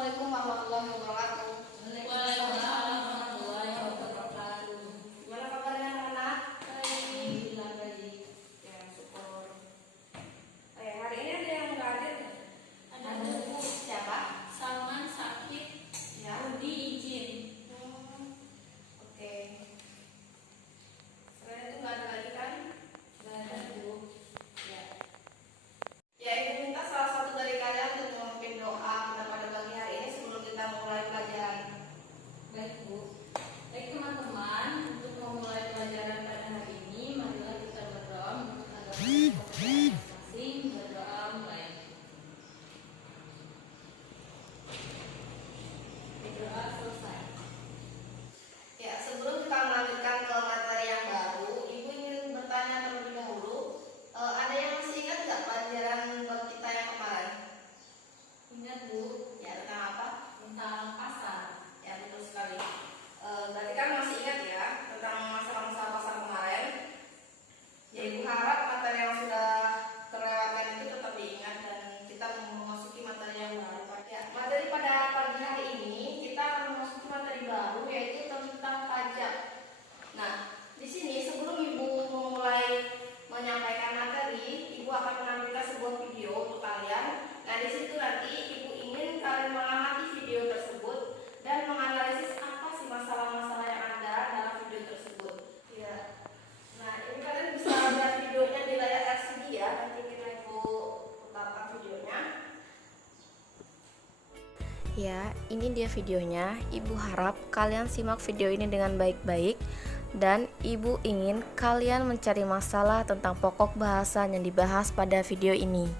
Assalamualaikum warahmatullahi wabarakatuh. Waalaikumsalam warahmatullahi wabarakatuh. Gimana kabarnya anak-anak? Alhamdulillah baik. Ya, syukur. Hari ini ada yang nggak hadir? Ada Bu. Siapa? Salman sakit, Ya. Budi izin. Oke. Selain itu nggak ada lagi kan? Gak ada Bu. Ya. Ya, ibu minta salah satu dari kalian untuk memimpin doa kita pada pagi hari ini sebelum kita mulai pelajaran. Baik Bu. Baik teman-teman, untuk memulai pelajaran pada hari ini, marilah kita berdoa menurut agama masing-masing. Berdoa mulai. Berdoa selesai. Ya, sebelum kita melanjutkan ke materi yang baru, ibu ingin bertanya terlebih dahulu. Ada yang masih ingat nggak pelajaran buat kita yang kemarin? Ingat Bu, Ya, tentang apa? tentang pasar. Ya, betul sekali. Berarti kan masih ingat ya tentang masalah-masalah pasar kemarin. Ya, ibu harap materi yang sudah terlewatkan itu tetap diingat dan kita memasuki materi yang baru. Ya, materi pada pagi hari ini kita akan memasuki materi baru yaitu tentang pajak. Nah, di sini sebelum ibu memulai menyampaikan materi, ibu akan menampilkan sebuah video untuk kalian. Nah, di situ nanti ibu ingin kalian mengamati video tersebut dan menganalisis apa sih masalah-masalah yang ada dalam video tersebut. Ya. Nah, ini kalian bisa lihat videonya di layar LCD ya. Nanti kita ibu putarkan videonya. Ya, ini dia videonya. Ibu harap kalian simak video ini dengan baik-baik dan ibu ingin kalian mencari masalah tentang pokok bahasan yang dibahas pada video ini.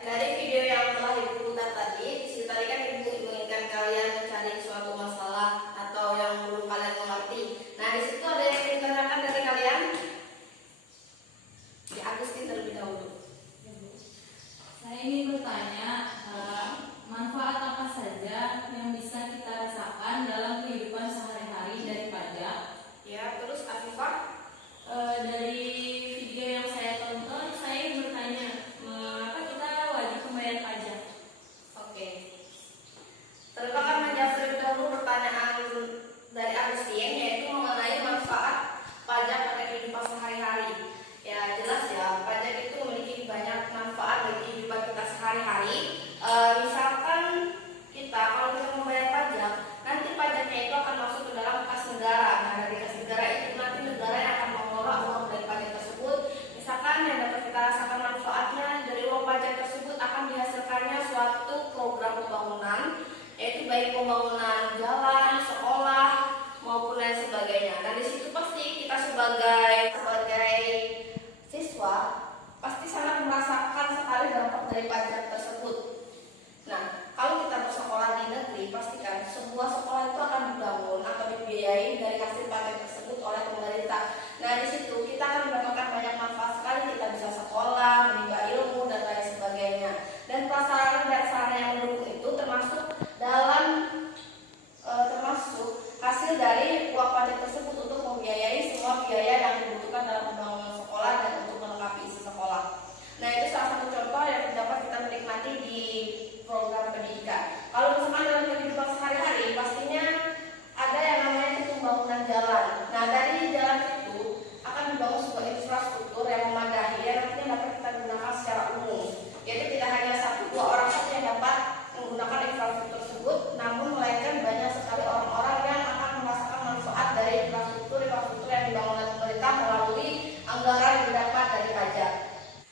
Dari video yang telah ibu putar tadi, disitu tadi kan ibu menginginkan kalian mencari suatu masalah atau yang belum kalian mengerti. Nah, di situ ada yang ingin ditanyakan dari kalian. Ya, Agustin terlebih dahulu. Saya ingin bertanya, manfaat apa saja yang bisa kita rasakan dalam kehidupan sehari-hari dari pajak? Ya, terus Afifah. Dari video yang saya tonton, saya ingin bertanya, mengapa kita wajib membayar pajak? Oke. Terus akan menjawab terlebih dahulu pertanyaan dari Agustin, yaitu mengenai manfaat pajak pada kehidupan sehari-hari. Ya, jelas ya, pajak itu memiliki banyak manfaat bagi kehidupan kita sehari-hari. Misalkan kita kalau kita membayar pajak, nanti pajaknya itu akan masuk ke dalam kas negara. Nah, dari kas negara itu nanti negara yang akan mengelola uang dari pajak tersebut. Misalkan yang dapat kita rasakan manfaatnya dari uang pajak tersebut akan dihasilkan dapat dari pajak tersebut. Nah, kalau kita bersekolah di negeri, pastikan sebuah sekolah itu akan dibangun atau dibiayai dari hasil pajak tersebut oleh pemerintah. Nah, di situ kita akan mendapatkan banyak manfaat sekali. Kita bisa sekolah, menimba ilmu, dan lain sebagainya. Dan prasarana dan sarana yang mendukung itu termasuk hasil dari uang pajak tersebut untuk membiayai semua biaya yang dibutuhkan dalam pembangunan sekolah dan untuk melengkapi isi sekolah. Nah, itu salah satu contoh yang dapat kita menikmati di program pendidikan. Kalau misalkan dalam kehidupan sehari-hari, pastinya ada yang namanya itu pembangunan jalan. Nah, dari jalan itu akan dibangun sebuah infrastruktur yang memadai yang nantinya dapat kita gunakan secara umum. Yaitu tidak hanya satu dua orang saja yang dapat menggunakan infrastruktur tersebut, namun melainkan banyak sekali orang-orang yang akan merasakan manfaat dari infrastruktur yang dibangun oleh pemerintah melalui anggaran yang didapat dari pajak.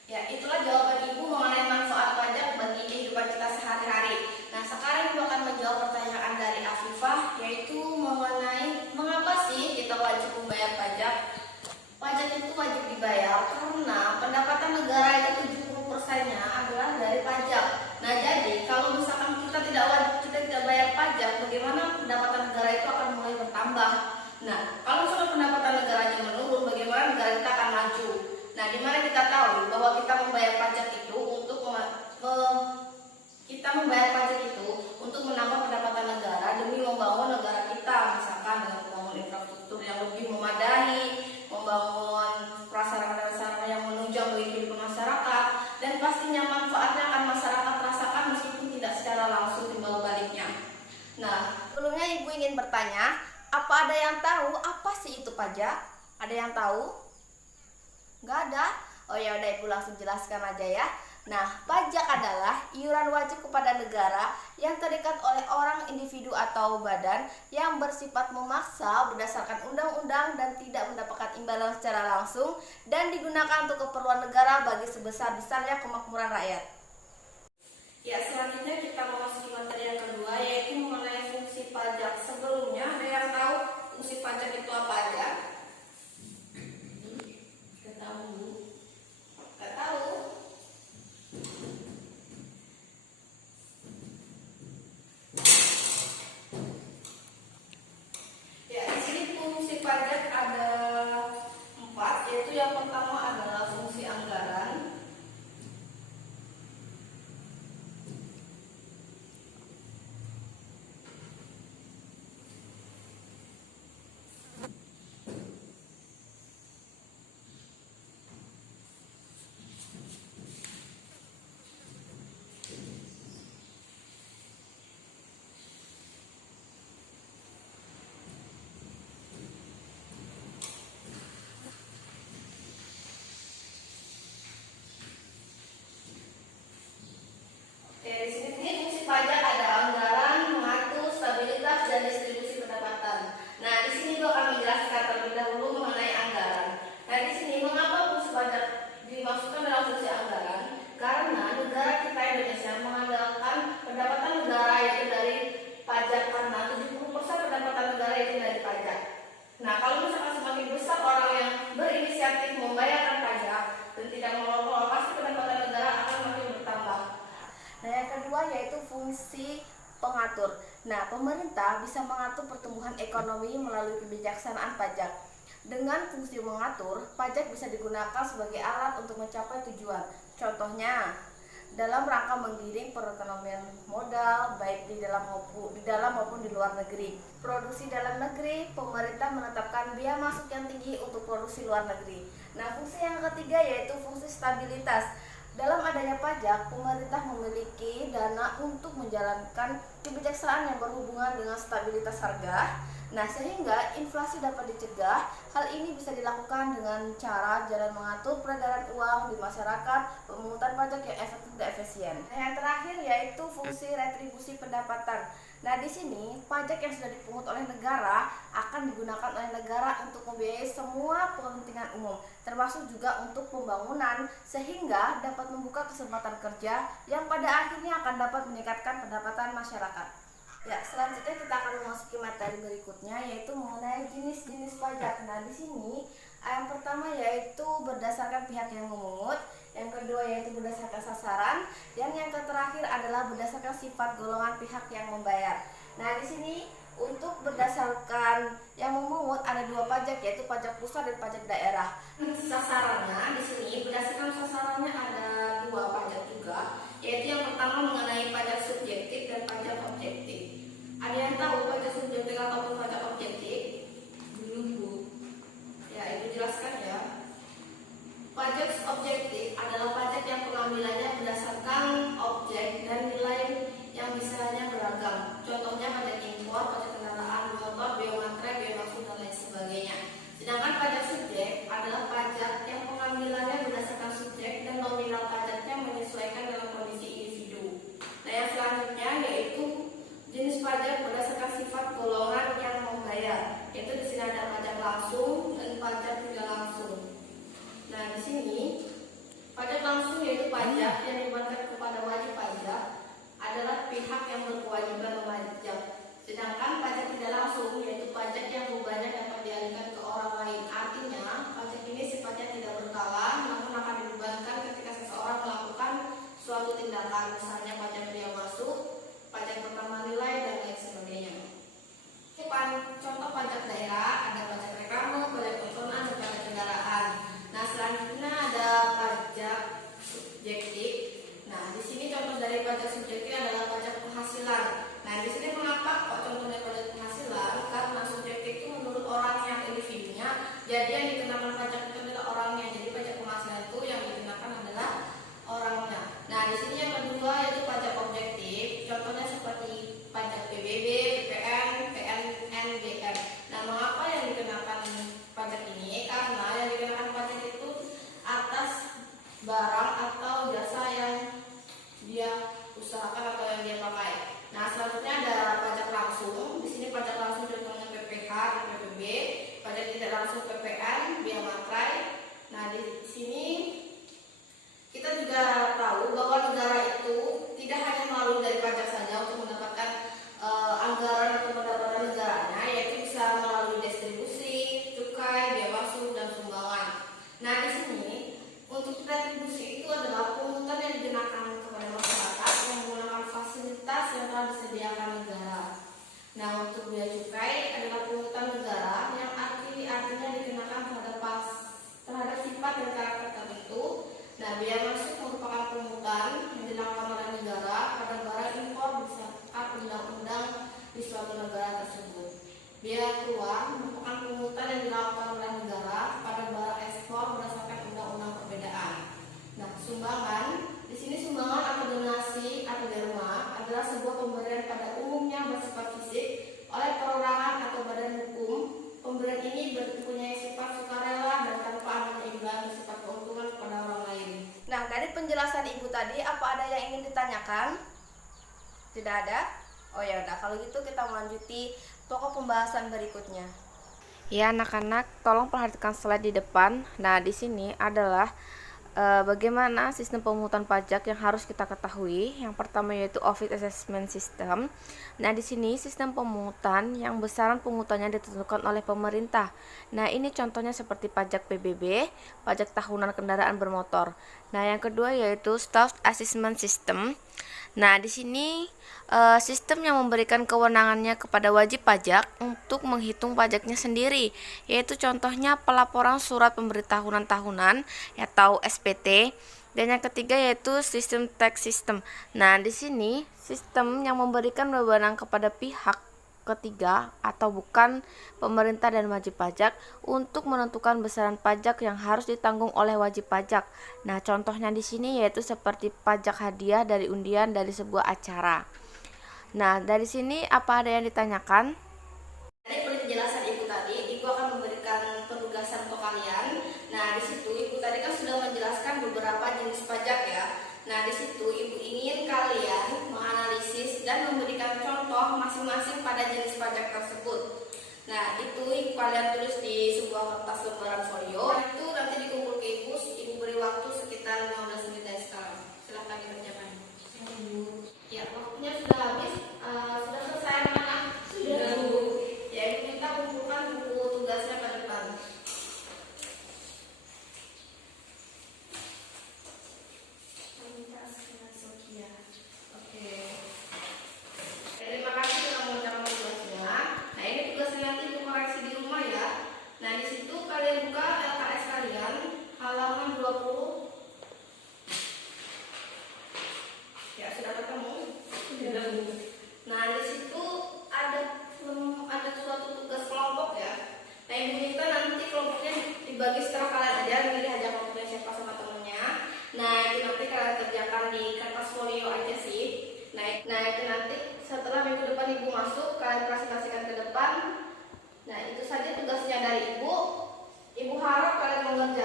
Ya, itulah jawaban Ibu mengenai manfaat pajak bagi kehidupan kita sehari-hari. Nah, sekarang Ibu akan menjawab pertanyaan dari Afifah, yaitu mengenai mengapa sih kita wajib membayar pajak. Pajak itu wajib dibayar karena pendapatan negara itu 70%-nya adalah dari pajak. Nah, jadi kalau misalkan kita tidak bayar pajak, bagaimana pendapatan negara itu akan mulai bertambah. Nah, kalau misalkan pendapatan negaranya menurun, bagaimana negara kita akan maju. Nah, di mana kita tahu bahwa kita membayar pajak itu untuk menambah pendapatan negara demi membangun negara kita, misalkan dengan membangun infrastruktur yang lebih memadai, membangun prasarana yang menunjang bagi kehidupan masyarakat, dan pastinya manfaatnya akan masyarakat rasakan meskipun tidak secara langsung timbal baliknya. Nah, Sebelumnya Ibu ingin bertanya, apa ada yang tahu apa sih itu pajak? Ada yang tahu? Nggak ada? Oh ya udah, Ibu langsung jelaskan aja ya. Nah, pajak adalah iuran wajib kepada negara yang terikat oleh orang, individu atau badan yang bersifat memaksa berdasarkan undang-undang dan tidak mendapatkan imbalan secara langsung dan digunakan untuk keperluan negara bagi sebesar-besarnya kemakmuran rakyat. ya, selanjutnya kita memasuki materi yang kedua, yaitu mengenai fungsi pajak. Sebelumnya, ada yang tahu fungsi pajak itu apa aja? Nggak tahu. Nggak tahu? Ya, di sini fungsi pajak ada 4, yaitu yang pertama adalah fungsi anggaran. Di sini fungsi pajak ada anggaran, mengatur stabilitas dan distribusi pendapatan. Nah, di sini gua akan menjelaskan terlebih dahulu mengenai anggaran. Nah, di sini mengapa fungsi pajak dimasukkan dalam fungsi anggaran? Karena negara kita Indonesia mengandalkan pendapatan negara yaitu dari pajak, karena 70% pendapatan negara itu dari pajak. Nah, kalau misalkan semakin besar orang yang berinisiatif membayarkan pajak dan tidak melolong, pasti pendapatan negara akan makin bertambah. Nah, yang kedua yaitu fungsi pengatur. Nah, pemerintah bisa mengatur pertumbuhan ekonomi melalui kebijaksanaan pajak. Dengan fungsi mengatur, pajak bisa digunakan sebagai alat untuk mencapai tujuan. Contohnya, dalam rangka menggiring perekonomian modal baik di dalam maupun di luar negeri. Produksi dalam negeri, pemerintah menetapkan biaya masuk yang tinggi untuk produksi luar negeri. Nah, fungsi yang ketiga yaitu fungsi stabilitas. Dalam adanya pajak, pemerintah memiliki dana untuk menjalankan kebijaksanaan yang berhubungan dengan stabilitas harga. Nah, sehingga inflasi dapat dicegah. Hal ini bisa dilakukan dengan cara jalan mengatur peredaran uang di masyarakat, pemungutan pajak yang efektif dan efisien. Nah, yang terakhir yaitu fungsi retribusi pendapatan. Nah, di sini pajak yang sudah dipungut oleh negara akan digunakan oleh negara untuk membiayai semua kepentingan umum, termasuk juga untuk pembangunan, sehingga dapat membuka kesempatan kerja yang pada akhirnya akan dapat meningkatkan pendapatan masyarakat. Ya, selanjutnya kita akan memasuki materi berikutnya, yaitu mengenai jenis-jenis pajak. Nah, di sini yang pertama yaitu berdasarkan pihak yang memungut, yang kedua yaitu berdasarkan sasaran, dan yang terakhir adalah berdasarkan sifat golongan pihak yang membayar. Nah, di sini untuk berdasarkan yang memungut ada dua pajak, yaitu pajak pusat dan pajak daerah. Sasarannya di sini berdasarkan sasarannya ada dua pajak juga, yaitu yang pertama mengenai pajak subjektif dan pajak objektif. Ada yang tahu pajak subjektif ataupun pajak objektif? Belum, Bu. Ya, itu jelaskan ya. Pajak objektif adalah pajak yang pengambilannya berdasarkan objek dan nilai yang misalnya beragam. Contohnya pajak impor, pajak kendaraan bermotor, biomaterai, biomasuk, dan lain sebagainya. Sedangkan pajak subjek adalah pajak yang pengambilannya berdasarkan subjek dan nominal pajaknya menyesuaikan dalam kondisi individu. Nah, yang selanjutnya yaitu jenis pajak berdasarkan sifat golongan yang membayar. Yaitu di sini ada pajak langsung dan pajak tidak langsung. Nah, di sini pajak langsung yaitu pajak yang dibebankan kepada wajib pajak adalah pihak yang berkewajiban memajak. Sedangkan pajak tidak langsung yaitu pajak yang bebannya dapat dialihkan ke orang lain. Artinya, pajak ini sifatnya tidak berkala, namun akan dibebankan ketika seseorang melakukan suatu tindakan, misalnya pajak biaya masuk, pajak pertambahan nilai, dan lain sebagainya. Contoh pajak daerah ada pajak reklame, pajak tontonan, dan pajak kendaraan. Nah, selanjutnya ada pajak subjektif. Nah, di sini contoh dari pajak subjektif adalah pajak penghasilan. Nah, di sini mengapa kok contohnya pajak penghasilan? Karena subjektif itu menurut orangnya, individunya. Jadi yang dikenakan pajak itu adalah orangnya. Jadi pajak penghasilan itu yang dikenakan adalah orangnya. Nah, di sini yang kedua yaitu pajak objektif. Contohnya seperti pajak PBB, PPN, PNNGR. Nah, mengapa yang dikenakan pajak ini? Karena yang dikenakan pajak itu atas barang atau jasa yang dia usahakan atau yang dia pakai. Nah, selanjutnya ada pajak langsung. Di sini pajak langsung contohnya PPH dan PPB, pajak tidak langsung PPN, biaya materai. Nah, di sini kita juga tahu bahwa negara itu tidak hanya melalui dari pajak saja untuk mendapatkan anggaran atau pendapatan negaranya, yaitu bisa melalui distribusi, cukai, biaya masuk, dan sumbangan. Nah, di sini untuk retribusi itu adalah pungutan yang dikenakan kepada masyarakat yang menggunakan fasilitas yang telah disediakan negara. Nah, untuk biaya cukai adalah pungutan negara yang artinya dikenakan terhadap sifat dan karakter tertentu. Nah, biaya masuk merupakan pungutan yang dilakukan oleh negara pada barang impor berdasarkan undang-undang di suatu negara tersebut. Biaya keluar merupakan pungutan yang dilakukan oleh negara pada barang ekspor berdasarkan undang-undang perbedaan. Nah, sumbangan, di sini sumbangan atau donasi atau derma adalah sebuah pemberian pada umumnya bersifat fisik oleh perorangan atau badan hukum. Pemberian ini mempunyai sifat sukarela dan tanpa adanya imbalan bersifat keuntungan kepada orang lain. Nah, dari penjelasan Ibu tadi, apa ada yang ingin ditanyakan? Tidak ada? Oh ya udah, kalau gitu kita melanjuti pokok pembahasan berikutnya. Ya anak-anak, tolong perhatikan slide di depan. Nah, di sini adalah bagaimana sistem pemungutan pajak yang harus kita ketahui. Yang pertama yaitu Office Assessment System. Nah, di sini sistem pemungutan yang besaran pungutannya ditentukan oleh pemerintah. Nah, ini contohnya seperti pajak PBB, pajak tahunan kendaraan bermotor. Nah, yang kedua yaitu Staff Assessment System. Nah, di sini sistem yang memberikan kewenangannya kepada wajib pajak untuk menghitung pajaknya sendiri, yaitu contohnya pelaporan surat pemberitahuan tahunan atau SPT. Dan yang ketiga yaitu sistem tax system. Nah, di sini sistem yang memberikan wewenang kepada pihak ketiga atau bukan pemerintah dan wajib pajak untuk menentukan besaran pajak yang harus ditanggung oleh wajib pajak. Nah, contohnya di sini yaitu seperti pajak hadiah dari undian dari sebuah acara. Nah, dari sini apa ada yang ditanyakan? Dari penjelasan Ibu tadi, Ibu akan memberikan penugasan untuk kalian. Nah, di situ Ibu tadi kan sudah menjelaskan beberapa jenis pajak ya. Nah, di situ Ibu ingin kalian menganalisis dan memberikan contoh masing-masing pada jenis pajak tersebut. Nah, itu Ibu kalian tulis di sebuah kertas lembaran folio. Nah, itu nanti dikumpul ke Ibu. Ibu beri waktu sekitar 15 menit dari sekarang. Silahkan dikerjakan. Ya, waktunya sudah habis. Sudah selesai anak-anak? Sudah, Bu. Ya, Ibu minta kumpulkan buku tugasnya ke depan. Ya sudah ketemu. Sudah, Bu. Nah di situ ada suatu tugas kelompok ya. Nah ibu minta nanti kelompoknya dibagi setelah kalian aja, milih aja kelompoknya siapa sama temennya. Nah itu nanti kalian kerjakan di kertas folio aja sih. Nah itu nanti setelah minggu depan ibu masuk, kalian presentasikan ke depan. Nah itu saja tugasnya dari ibu. Ibu harap kalian mengerjakan